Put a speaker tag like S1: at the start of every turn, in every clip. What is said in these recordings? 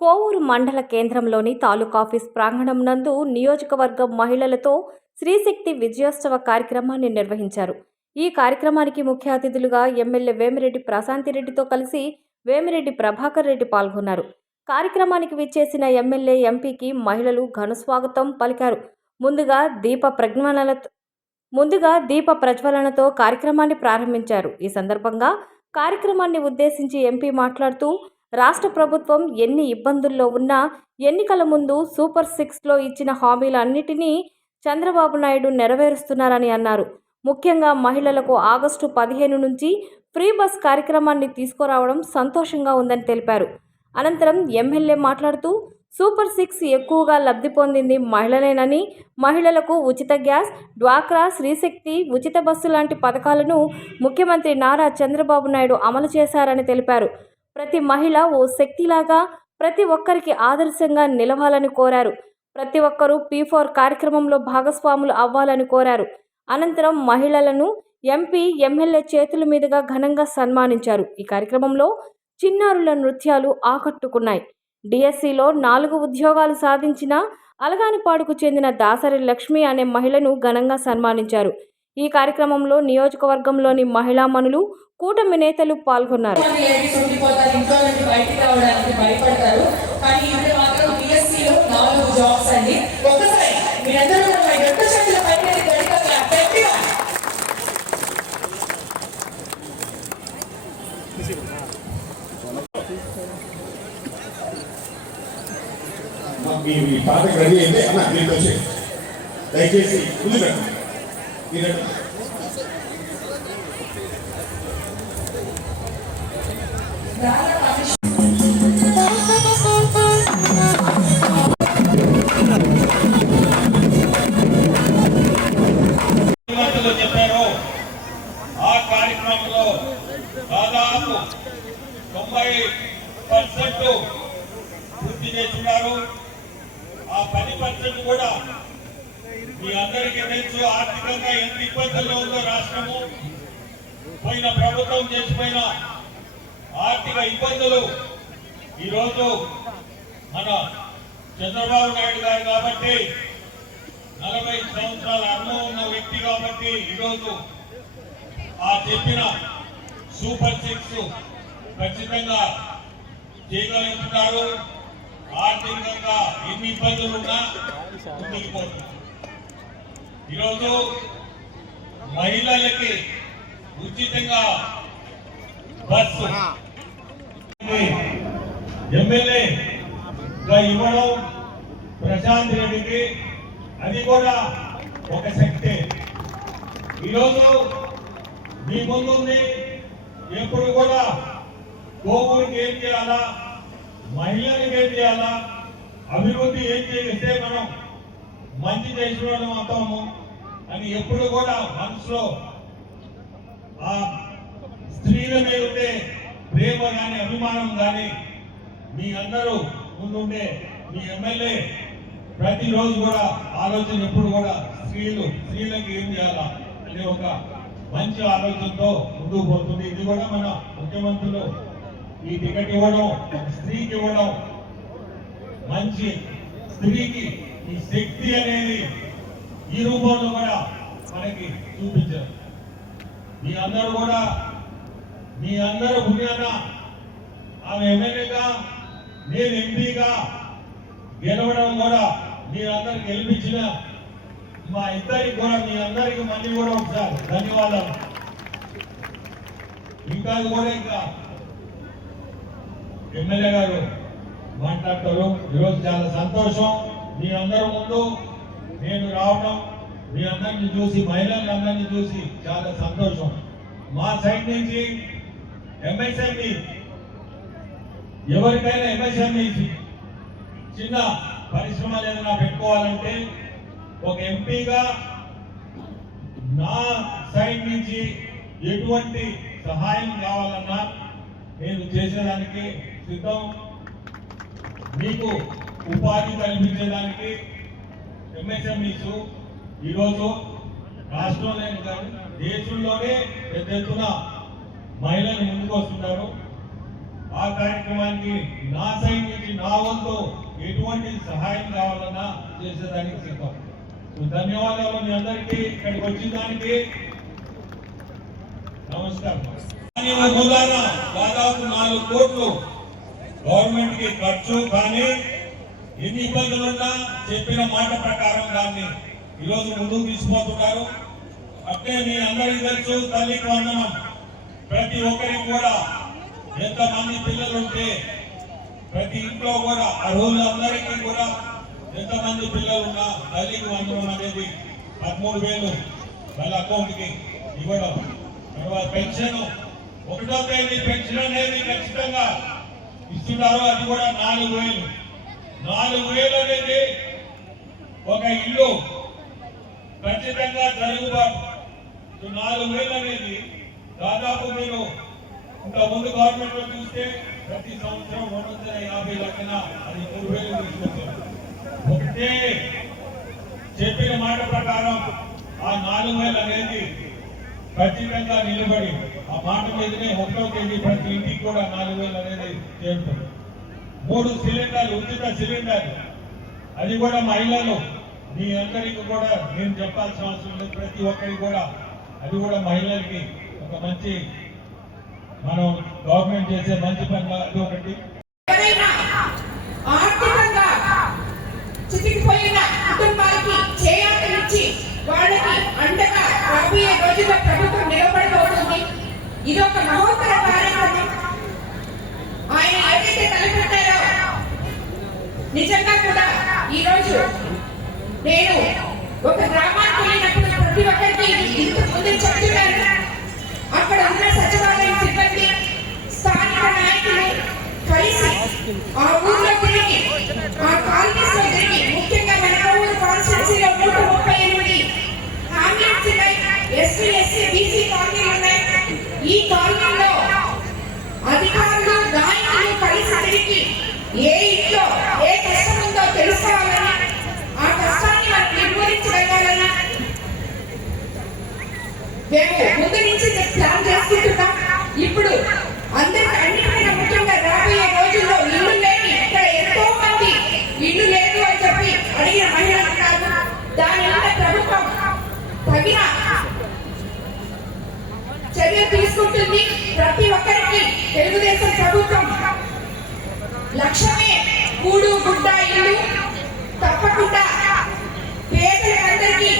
S1: కోవూరు మండల కేంద్రంలోని తాలూకాఫీస్ ప్రాంగణం నందు నియోజకవర్గం మహిళలతో శ్రీశక్తి విజయోత్సవ కార్యక్రమాన్ని నిర్వహించారు. ఈ కార్యక్రమానికి ముఖ్య అతిథులుగా ఎమ్మెల్యే వేమిరెడ్డి ప్రశాంతిరెడ్డితో కలిసి వేమిరెడ్డి ప్రభాకర్ రెడ్డి పాల్గొన్నారు. కార్యక్రమానికి విచ్చేసిన ఎమ్మెల్యే ఎంపీకి మహిళలు ఘన స్వాగతం పలికారు. ముందుగా దీప ప్రజ్వలన ముందుగా దీప ప్రజ్వలనతో కార్యక్రమాన్ని ప్రారంభించారు. ఈ సందర్భంగా కార్యక్రమాన్ని ఉద్దేశించి ఎంపీ మాట్లాడుతూ రాష్ట్ర ప్రభుత్వం ఎన్ని ఇబ్బందుల్లో ఉన్నా ఎన్నికల ముందు సూపర్ సిక్స్లో ఇచ్చిన హామీలన్నిటినీ చంద్రబాబు నాయుడు నెరవేరుస్తున్నారని అన్నారు. ముఖ్యంగా మహిళలకు ఆగస్టు పదిహేను నుంచి ఫ్రీ బస్ కార్యక్రమాన్ని తీసుకురావడం సంతోషంగా ఉందని తెలిపారు. అనంతరం ఎమ్మెల్యే మాట్లాడుతూ సూపర్ సిక్స్ ఎక్కువగా లబ్ధి పొందింది మహిళలేనని మహిళలకు ఉచిత గ్యాస్ డ్వాక్రా శ్రీశక్తి ఉచిత బస్సు లాంటి పథకాలను ముఖ్యమంత్రి నారా చంద్రబాబు నాయుడు అమలు చేశారని తెలిపారు. ప్రతి మహిళ ఓ శక్తిలాగా ప్రతి ఒక్కరికి ఆదర్శంగా నిలవాలని కోరారు. ప్రతి ఒక్కరూ పీ ఫోర్ కార్యక్రమంలో భాగస్వాములు అవ్వాలని కోరారు. అనంతరం మహిళలను ఎంపీ ఎమ్మెల్యే చేతుల మీదుగా ఘనంగా సన్మానించారు. ఈ కార్యక్రమంలో చిన్నారుల నృత్యాలు ఆకట్టుకున్నాయి. డిఎస్సిలో నాలుగు ఉద్యోగాలు సాధించిన అలగానిపాడుకు చెందిన దాసరి లక్ష్మి అనే మహిళను ఘనంగా సన్మానించారు. ఈ కార్యక్రమంలో నియోజకవర్గంలోని మహిళామణులు కూటమి నేతలు పాల్గొన్నారు.
S2: కూడా మీ
S3: పాటకు రెడీ అయితే అన్న దీంట్లో వచ్చే దయచేసి ముందు పెట్టండి
S4: పర్సెంట్ పూర్తి చేస్తున్నారు. ఆ పది పర్సెంట్ కూడా మీ అందరికీ తెలుసు ఆర్థికంగా ఎంత ఇబ్బందుల్లో ఉందో రాష్ట్రము. పోయిన ప్రభుత్వం చేసిపోయిన ఆర్థిక ఇబ్బందులు ఈరోజు మన చంద్రబాబు నాయుడు గారు కాబట్టి నలభై సంవత్సరాల అనుభవం ఉన్న వ్యక్తి కాబట్టి ఈరోజు ఆ చెప్పిన సూపర్ సిక్స్ ఖచ్చితంగా చేయగలుగుతున్నారు ఆర్థికంగా ఎన్ని ఇబ్బందులు ఉన్నా ముందుకు పోతున్నారు ఈరోజు మహిళలకి ఉచితంగా బస్సు ఎమ్మెల్యేగా ఇవ్వడం ప్రశాంత్ రెడ్డికి అది కూడా ఒక శక్తి. ఈరోజు మీ ముందుంది ఎప్పుడు కూడా కోవూరికి ఏం చేయాలా? మహిళలకు ఏం చేయాలా? అభివృద్ధి ఏం చేస్తే మనం మంచి చేసిన అవుతాము అని ఎప్పుడు కూడా మనసులో ఆ స్త్రీల మీద ఉండే ప్రేమ కానీ అభిమానం కానీ మీ అందరూ ముందుండే మీ ఎమ్మెల్యే ప్రతిరోజు కూడా ఆలోచన ఎప్పుడు కూడా స్త్రీలు స్త్రీలకు ఏం చేయాలా అనే ఒక మంచి ఆలోచనతో ముందుకు పోతుంది. ఇది కూడా మన ముఖ్యమంత్రులు ఈ టికెట్ ఇవ్వడం ఒక స్త్రీకి ఇవ్వడం మంచి స్త్రీకి ఈ శక్తి అనేది ఈ రూపంలో కూడా మనకి చూపించారు. మీ అందరూ కూడా మీ అందరూ పుణ్యాన ఆమె ఎమ్మెల్యేగా నేను ఎంపీగా గెలవడం కూడా మీ అందరికి గెలిపించిన మా ఇద్దరికి కూడా మీ అందరికి మళ్ళీ కూడా ఒకసారి ధన్యవాదాలు. ఇంకా కూడా ఇంకా ఎమ్మెల్యే గారు మాట్లాడతారు. ఈరోజు చాలా సంతోషం. మీ అందరి ముందు నేను రావడం మీ అందరిని చూసి మహిళలందరినీ చూసి చాలా సంతోషం. మా సైడ్ నుంచి ఎంఎస్ఎంఈ ఎవరికైనా ఎంఎస్ఎంఈ చిన్న పరిశ్రమలు ఏదైనా పెట్టుకోవాలంటే ఒక ఎంపీగా నా సైడ్ నుంచి ఎటువంటి సహాయం కావాలన్నా నేను చేసేదానికి క్రితం మీకు ఉపాధి కల్పించేదానికి ఎంఎస్ఎంఈస్ ఈరోజు రాష్ట్రంలోనే కాదు దేశంలోనే పెద్ద ఎత్తున మహిళలు ముందుకు వస్తున్నారు ఆ కార్యక్రమానికి నా సైడ్ నుంచి నా వంతు ఎటువంటి సహాయం కావాలన్నా చేసేదానికి సిద్ధం. సో ధన్యవాదాలు మీ అందరికీ. ఇక్కడికి వచ్చిన దానికి నమస్కారం. దాదాపు నాలుగు కోట్లు గవర్నమెంట్కి ఖర్చు కానీ ఎన్ని ఇబ్బందులున్నా చెప్పిన మాట ప్రకారం దాన్ని ఈరోజు ముందుకు తీసుకుపోతున్నారు. అంటే మీ అందరికీ తెలుసు తల్లికి వందనం. ప్రతి ఒక్కరికి కూడా ఎంతమంది పిల్లలుంటే ప్రతి ఇంట్లో కూడా అర్హులందరికీ కూడా ఎంతమంది పిల్లలున్నా తల్లికి వందనం అనేది పదమూడు వేలు వాళ్ళ అకౌంట్కి ఇవ్వడం. తర్వాత పెన్షన్ ఒకటో తేదీ పెన్షన్ అనేది ఖచ్చితంగా ఇస్తున్నారు అది కూడా నాలుగు వేలు. నాలుగు వేలు అనేది ఒక ఇల్లు. ఖచ్చితంగా జరుగుబాటు. నాలుగు వేలు అనేది దాదాపు మీరు ఇంత ముందు గవర్నమెంట్లో చూస్తే ప్రతి సంవత్సరం రెండు వందల యాభై లక్షల అది మూడు వేలు తీసుకొచ్చారు ఒకటే చెప్పిన మాట ప్రకారం ఆ నాలుగు వేలు అనేది ఖచ్చితంగా నిలబడి ఆ మాట మీదనే ఒకటో తేదీ ప్రతి ఇంటికి కూడా నాలుగు వేలు అనేది చేరుతుంది. మూడు సిలిండర్లు ఉచిత సిలిండర్ అది కూడా మహిళలు. మీ అందరికీ కూడా నేను చెప్పాల్సిన అవసరం లేదు. ప్రతి ఒక్కరికి కూడా అది కూడా మహిళలకి ఒక మంచి మనం గవర్నమెంట్ చేసే మంచి పని అది ఒకటి.
S2: ఆర్థికంగా చితికిపోయిన కుటుంబాలకి చేయాలనిచ్చి వాళ్ళకి అండగా రాబోయే రోజుల్లో ప్రభుత్వం నిలబడి ఇది ఒక మహోత్తర కార్యక్రమం ఆయన ఏదైతే తలపెట్టారో నిజంగా కూడా ఈ రోజు నేను ఒక గ్రామానికి వెళ్ళినప్పుడు ప్రతి ఒక్కరికి ఇంత ముందు చెప్తున్నాను. అక్కడ ఉన్న సచివాలయం సిబ్బంది స్థానిక నాయకులు కలిసి ఆ ఊర్లో తిరిగి ఆ కాలనీస్లో తిరిగి ముఖ్యంగా మన ఊరు కాన్స్టిట్యూన్సీలో నూట ముప్పై ఎనిమిది హామ్లెట్స్ ఉన్నాయి ఎస్సీ ఎస్సీ బీసీ కాలనీలు ఉన్నాయి ఈ కాలనీలో అధికారులు నాయకులు కలిసి తిరిగి ఏ ఇంట్లో ఏ కష్టం ఉందో తెలుసుకోవాలని ఆ కష్టాన్ని మనం నిర్మూలించి మేము ముందు నుంచి ప్లాన్ చేసుకుంటున్నాం ఇప్పుడు అందరికి అన్నిటికన్నా ముఖ్యంగా రాబోయే రోజుల్లో ఇల్లు లేని ఇక్కడ ఎంతో మంది ఇల్లు లేదు అని చెప్పి అడిగిన మహిళలు ఉన్నారు దాని వల్ల ప్రభుత్వం తగిన ఉంటుంది ప్రతి ఒక్కరికి తెలుగుదేశం ప్రభుత్వం లక్ష్యమే కూడు గుడ్డ ఇల్లు తప్పకుండా పేదలందరికీ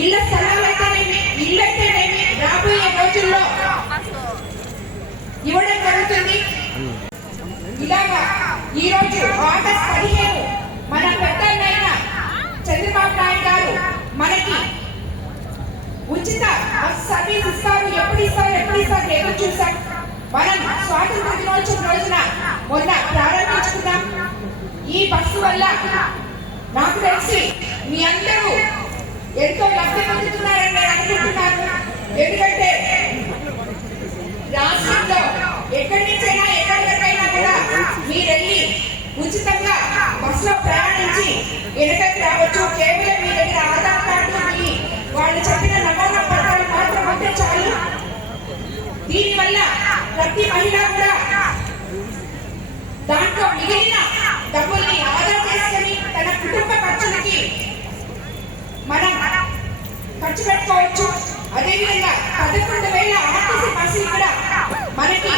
S2: ఇళ్ళ స్థలాలైతేనేమి ఇల్లైతేనేమి రాబోయే రోజుల్లో ఇవ్వడం జరుగుతుంది. ఇలాగా ఈ రోజు ఆగస్ట్ పదిహేను మన పెద్దలైన చంద్రబాబు నాయుడు గారు మనకి ఉచిత బస్ సర్వీస్ ఇస్తారు. ఎప్పుడు ఇస్తారు? ఎప్పుడు ఇస్తారు? ఎదురు చూసాం మనం స్వాతంత్ర దినోత్సవం రోజున మొన్న ప్రారంభించుకున్నాం. ఈ బస్సు వల్ల నాకు తెలిసి మీ అందరూ ఎంతో లబ్ధి పొందుతున్నారని నేను అనుకుంటున్నాను. ఎందుకంటే రాష్ట్రంలో ఎక్కడి నుంచైనా ఎక్కడికైనా కూడా మీరు వెళ్ళి ఉచితంగా బస్సులో ప్రయాణించి వెనకకి రావచ్చు. కేవలం మీ దగ్గర ఆధార్ కార్డు మీ వాళ్ళు చెప్పిన నమూనా పత్రాలు మాత్రం ఉంటే చాలు మహిళ ప్రతి మహిళ కూడా దాంట్లో మిగిలిన డబ్బుల్ని ఆదా చేసుకొని తన కుటుంబ ఖర్చులకి మనం ఖర్చు పెట్టుకోవచ్చు. అదేవిధంగా పదకొండు వేల ఆర్టీసీ బస్సులు కూడా మనకి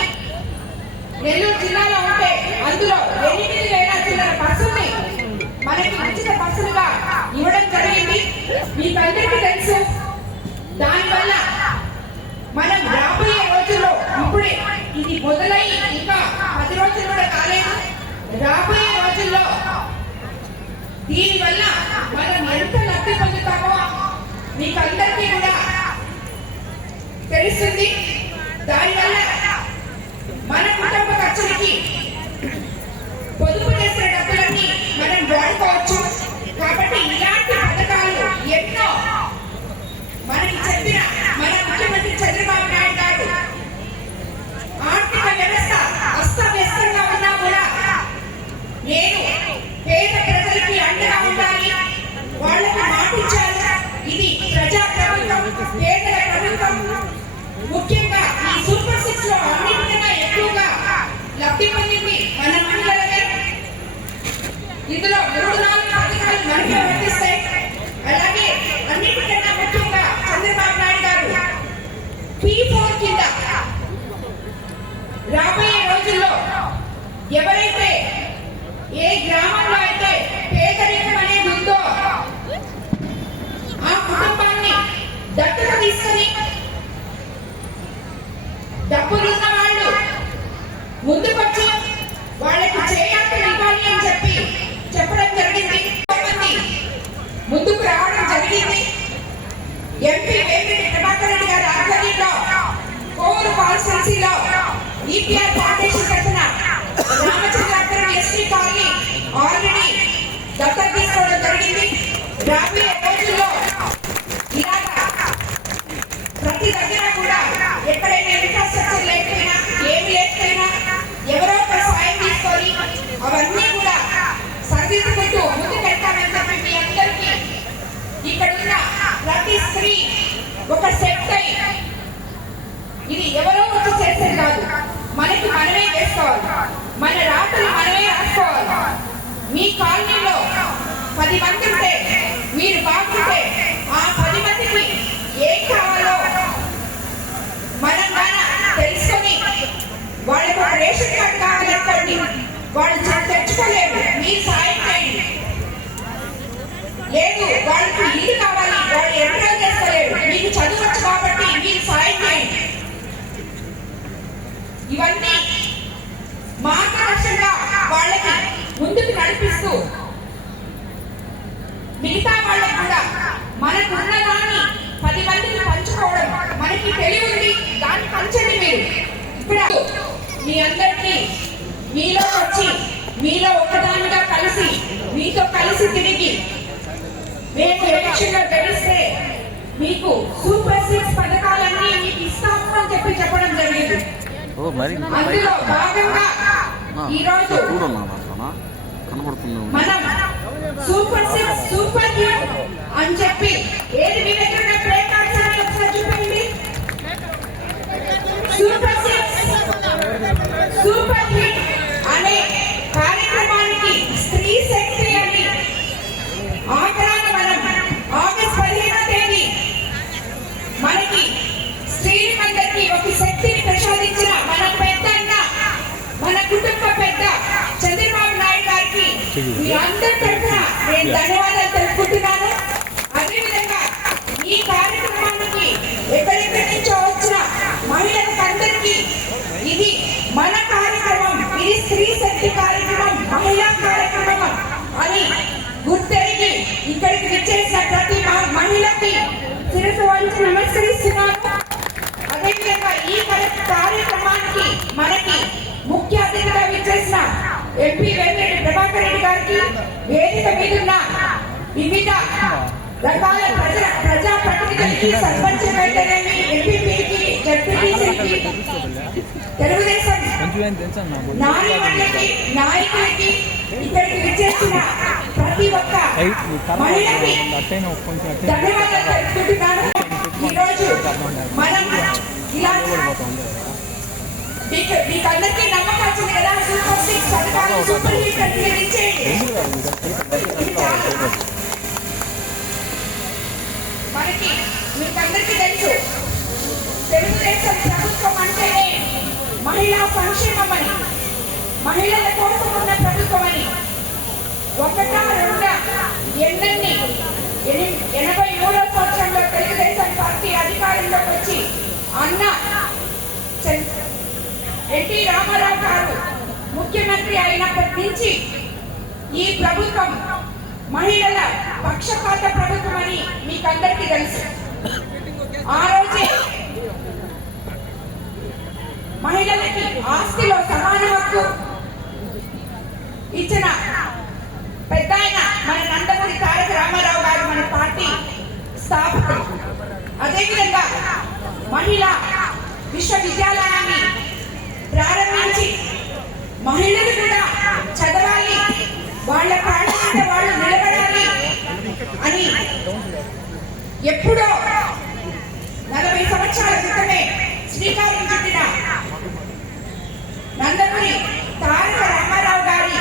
S2: నెల్లూరు జిల్లాలో ఉంటే అందులో ఎనిమిది వేల చిల్లర బస్సుల్ని మనకి ఉచిత బస్సులుగా ఇవ్వడం జరిగింది. మీకందరికీ తెలుసు. దానివల్ల మనం మొదలై ఇంకా పది రోజులు కూడా కాలేదు. రాబోయే రోజుల్లో దీనివల్ల మనం ఎంత లబ్ధి పొందుతామో మీకు అందరికీ కూడా తెలుస్తుంది. దానివల్ల మన కుటుంబ ఖర్చులకి పొదుపు చేసిన డబ్బులన్నీ మనం వాడుకోవచ్చు కాబట్టి ఏ గ్రామంలో అయితే పేదరికం అనేది ఉందో ఆ కుటుంబాన్ని దత్తత తీసుకుని డబ్బులున్న వాళ్ళు ముందుకొచ్చి వాళ్ళకి చేయాల్సి ఇవ్వాలి అని చెప్పి చెప్పడం జరిగింది. కొంతమంది ముందుకు రావడం జరిగింది. ఎంపీ వేమిరెడ్డి ప్రభాకర్ రెడ్డి గారి ఆధ్వర్యంలో కోవూరు కాన్స్టిట్యున్సీలో ఈపీఆర్ ఫౌండేషన్ తరఫున రామచంద్ర ఎస్టీ కాలనీ ఆల్రెడీ దత్తత తీసుకోవడం జరిగింది రాబోయే రోజుల్లో ఇలాగా ప్రతి దగ్గర కూడా ఎక్కడైనా ఇన్ఫ్రాస్ట్రక్చర్ లేకపోయినా ఏమి లేకపోయినా ఎవరో ఒకరు సాయం తీసుకొని అవన్నీ కూడా సరిదిద్దుకుంటూ ముందుకెళ్తామని చెప్పి మీ అందరికీ ఇక్కడ ఉన్న ప్రతి స్త్రీ ఒక సెట్ అయి ఇది ఎవరో వచ్చి చేసేది కాదు మనకి మనమే చేసుకోవాలి మన రాత్రులు మనమే రాసుకోవాలి మీ కాలనీలో పది మంది ఉంటే మీరు బాగుంటే ఆ పది మందికి ఏం కావాలో మనం గాన తెలుసుకొని వాళ్ళకి ఒక రేషన్ కార్డు కావాలనుకోండి వాళ్ళు చె- తెచ్చుకోలేరు మీరు సాయం చేయండి లేదు వాళ్ళకి ఇల్లు కావాలి వాళ్ళు ఎంటర్ చేసుకోలేరు మీకు చదవచ్చు కాబట్టి మీరు సాయం చేయండి ఇవన్నీ మార్గదర్శంగా వాళ్ళకి ముందుకు నడిపిస్తూ మిగతా వాళ్ళకి కూడా మనకు ఉన్నదాన్ని పది మందికి పంచుకోవడం మనకి తెలివి దాన్ని పంచండి మీరు. ఇక్కడ మీ అందరికీ మీలో వచ్చి మీలో ఒకదానిగా కలిసి మీతో కలిసి తిరిగి రేపు ఎలక్షన్లో గెలిస్తే మీకు సూపర్ సిక్స్ పథకాలన్నీ మీకు ఇస్తాము అని చెప్పి చెప్పడం జరిగింది.
S5: ఓ మరి. చూడన్నా అట్లా కనబడుతుంది
S2: సూపర్ సిక్స్ సూపర్ అని చెప్పి ఏది మీ దగ్గర ఉన్న ప్లే కార్డ్స్ అని ఒకసారి చూపించండి సూపర్ సిక్స్ సూపర్ హిట్ అనే కార్యక్రమానికి స్త్రీ శక్తి అని ఆగ్రాన మనం ఆగస్ట్ పదిహేనో తేదీ మనకి స్త్రీలందరికీ ఒక శక్తిని ప్రసాదించిన మన పెద్ద అన్న మన కుటుంబ పెద్ద చంద్రబాబు నాయుడు గారికి మీ అందరి తరఫున నేను ధన్యవాదాలు తెలుపుకుంటున్నాను అదేవిధంగా ఈ కార్యక్రమానికి ఎక్కడెక్కడి నుంచో వచ్చిన మహిళలకు అందరికీ ఇది మన కార్యక్రమం ఇది స్త్రీ శక్తి కార్యక్రమం మహిళా కార్యక్రమం అని గుర్తెరిగి ఇక్కడికి విచ్చేసిన ప్రతి మ- మహిళకి శిరసు వంచి నమస్కరిస్తున్నాను అదేవిధంగా ఈ కార్య- కార్యక్రమానికి మనకి ముఖ్య అతిథిగా విచ్చేసిన ఎంపీ వెంకట ప్రభాకర్ రెడ్డి గారికి వేదిక మీద ఉన్న వివిధ రకాల ప్రజల ప్రజా ప్రతినిధులకి సర్పంచ్ అయితేనేమి ఎంపీపీకి జడ్పీటీసీకి తెలుగుదేశం
S5: కొంచెం తెలుసన్నా
S2: నాయకులకి ఇక్కడికి విచ్చేసిన ప్రతి ఒక్క మహిళకి
S5: అట్టైనా కొంచెం అట్టే
S2: ధన్యవాదాలు తెలుపుకుంటున్నాను ఈరోజు మనం ఇలా మీకు మీకు అందరికీ నమ్మకం వచ్చింది కదా సూపర్ సిక్స్ సూపర్ హిట్ అని మీరు ఇచ్చేయండి ఇది చాలు. మనకి మీకందరికీ తెలుసు. తెలుగుదేశం ప్రభుత్వం అంటేనే మహిళా సంక్షేమం అని మహిళల కోసం ఉన్న ప్రభుత్వం అని ఒకట రెండు ఎన్నెన్ని ఎని- ఎనభై మూడో సంవత్సరంలో తెలుగుదేశం పార్టీ అధికారంలోకి వచ్చి అన్న ఎన్టీ రామారావు గారు ముఖ్యమంత్రి అయినప్పటి నుంచి ఈ ప్రభుత్వం మహిళల పక్షపాత ప్రభుత్వం అని మీకు అందరికీ తెలుసు. ఆ రోజే మహిళలకి ఆస్తిలో సమాన హక్కు ఇచ్చిన పెద్ద ఆయన మన నందమూరి తారక రామారావు గారు మన పార్టీ స్థాపకుడు. అదేవిధంగా మహిళా విశ్వవిద్యాలయాన్ని ప్రారంభించి మహిళలు కూడా చదవాలి వాళ్ళ అని ఎప్పుడో నలభై సంవత్సరాల క్రితమే శ్రీకారం చుట్టిన నందమూరి తారక రామారావు గారి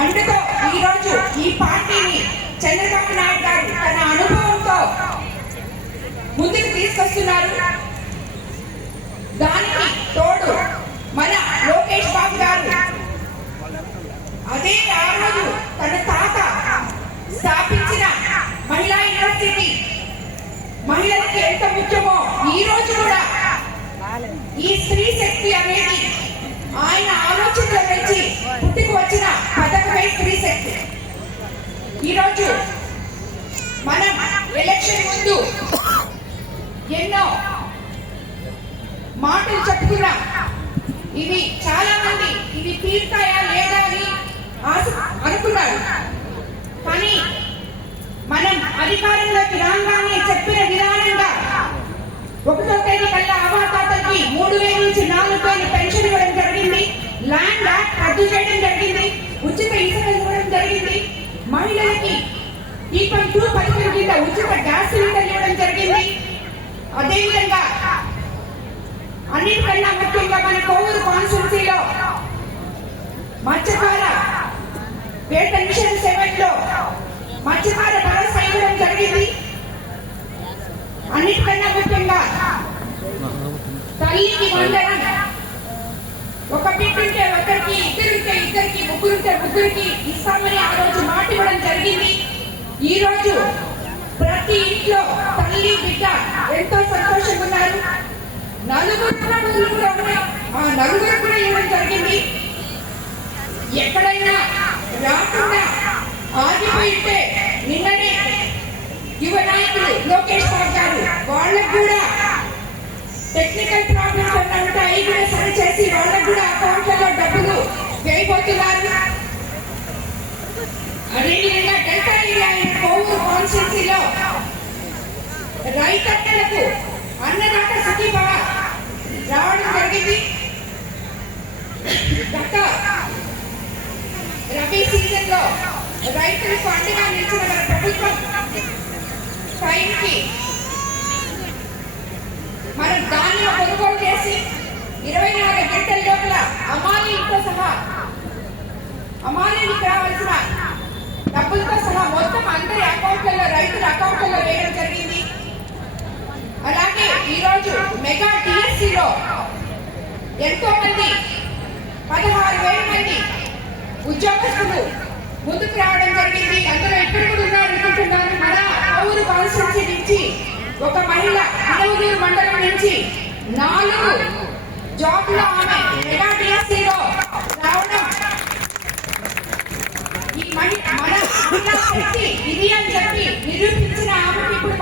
S2: అందుతో ఈరోజు ఈ పార్టీని చంద్రబాబు నాయుడు గారు తన అనుభవంతో ముందుకు తీసుకొస్తున్నారు. దానికి తోడు మన లోకేష్ బాబు గారు. అదే ఆ రోజు తన ఈ స్త్రీ శక్తి అనేది ఆయన ఆలోచనలో నుంచి పుట్టుకు వచ్చిన పథకమే స్త్రీ శక్తి. ఈరోజు మనం ఎలక్షన్ ముందు ఎన్నో మాటలు చెప్పుకున్నాం. ఇవి చాలా మంది ఇవి తీర్తాయా లేదా అని అనుకున్నారు. కానీ మనం అధికారంలో రాగానే చెప్పిన విధానంగా ఒకటో తేదీ కల్లా అవాతాతలకి మూడు వేల నుంచి నాలుగు వేలు పెన్షన్ ఇవ్వడం జరిగింది. ల్యాండ్ యాక్ట్ రద్దు చేయడం జరిగింది. ఉచిత ఇసుక ఇవ్వడం జరిగింది. మహిళలకి ఈపై టూ పథకం కింద ఉచిత గ్యాస్ సిలిండర్ ఇవ్వడం జరిగింది. అదేవిధంగా అన్నిటికన్నా ముఖ్యంగా మన కోవూరు కాన్స్టిట్యున్సీలో మత్స్యకార పేట మిషన్ సెవెన్లో మత్స్యకార భరోసా ఇవ్వడం జరిగింది. అన్నిటికన్నా ముఖ్యంగా తల్లికి వందనం ఒక బిడ్డుంటే ఒకరికి ఇద్దరుంటే ఇద్దరికి ముగ్గురుంటే ముగ్గురికి ఇస్తామని ఆ రోజు మాట ఇవ్వడం జరిగింది. ఈ రోజు ప్రతి ఇంట్లో తల్లి బిడ్డ ఎంతో సంతోషంగా ఉన్నారు నలుగురు కూడా కూడా ఉన్నాయి. ఆ నలుగురు కూడా ఇవ్వడం జరిగింది. ఎక్కడైనా రాకుండా ఆగిపోయితే నిన్ననే యువ నాయకులు లోకేష్ బాబు గారు వాళ్ళకు కూడా టెక్నికల్ ప్రాబ్లమ్స్ ఉన్నట్టు అవి సరి చేసి వాళ్ళకు కూడా అకౌంట్లలో డబ్బులు వేయబోతున్నారు. అదేవిధంగా డెల్టా ఏరియా అయిన కోవూరు కాన్స్టిట్యూన్సీలో రైతన్నలకు అన్నదాత సుఖీభవ రావడం జరిగింది. గత రబీ సీజన్లో రైతులకు అండగా నిలిచిన మన ప్రభుత్వం టైంకి మనం ధాన్యం కొనుగోలు చేసి ఇరవై నాలుగు గంటల లోపల అమానీలతో సహా అమాలీలకు రావాల్సిన డబ్బులతో సహా మొత్తం అందరి అకౌంట్లలో రైతుల అకౌంట్లలో వేయడం జరిగింది. అలాగే ఈరోజు మెగా డిఎస్సిలో ఎంతో మంది పదహారు వేల మంది ఉద్యోగస్తులు ముందుకు రావడం జరిగింది. అందరూ ఎప్పుడు కూడా ఉన్నారు అనుకుంటున్నాను మన ఊరు కాన్స్టిట్యూన్సీ నుంచి ఒక మహిళ ఇరవూరు మండలం నుంచి నాలుగు జాబ్లో ఆమె మెగా డిఎస్సిలో రావడం. ఈ మహి మన మహిళా శక్తి ఇది అని చెప్పి నిరూపించిన ఆమెకి ఇప్పుడు